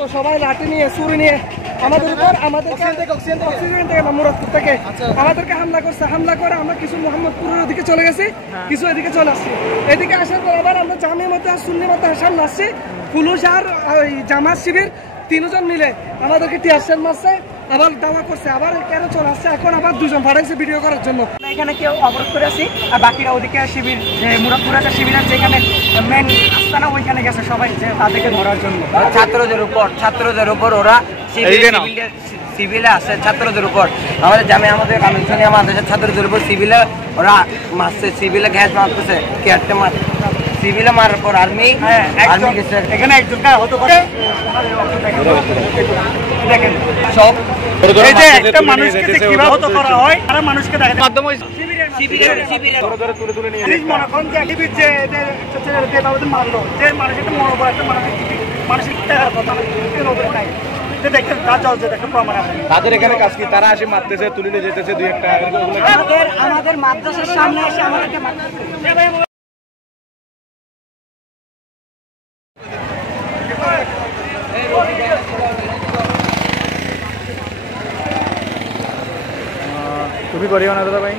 সবাই লাঠি নিয়ে ছুরি নিয়ে আমাদের উপর আমাদেরকে মুরাদপুর থেকে আমাদেরকে হামলা করে আমরা কিছু মোহাম্মদপুরের দিকে চলে গেছি, কিছু এদিকে চলে আসছি। এদিকে আসার পর আবার আমরা জামিয়া মধ্যে সুন্নি মধ্যে সামনে আসছি। পুলিশ আর জামাত শিবির তিনজন মিলে আমাদেরকে টিয়ারশেল মারছে, আবার দাওয়া করছে, আবার কেন চলে আসছে। এখন আবার দুজন ভাড়াইছে ভিডিও করার জন্য। এখানে কেউ অবরোধ করে আছি আর বাকিরা ওদিকে শিবির যে মুরাদপুর আছে শিবিরের যেখানে মেন আস্তানা ওইখানে গেছে সবাই যে তাদেরকে ধরার জন্য। ছাত্রদের উপর ওরা সিভিলে আসে, ছাত্রদের উপর আমাদের আমাদের কামিশনে আমাদের ছাত্রদের উপর সিভিলে ওরা মারছে, সিভিলে গ্যাস মারতেছে, ক্যাটে মার সিভিলে মারার পর আর্মি গেছে। এখানে একজন হতে পারে দেখেন সব এই যে একটা মানুষকে কিভাবে হত্যা করা হয় আর মানুষকে দেখাতে মাধ্যম শিবিরের তুলে নিয়ে মনে করেন যে শিবির যে যেভাবে মারলো যে মানুষের মনোবল একটা মানসিক দেখার কথা নাই। তাদের এখানে কাজ কি? তারা আসে মারতেছে, তুলে নিয়ে যেতেছে দুই একটা। আমাদের মাদ্রাসার সামনে এসে আমাদেরকে মারতেছে। তুমি করিও না দাদা ভাই।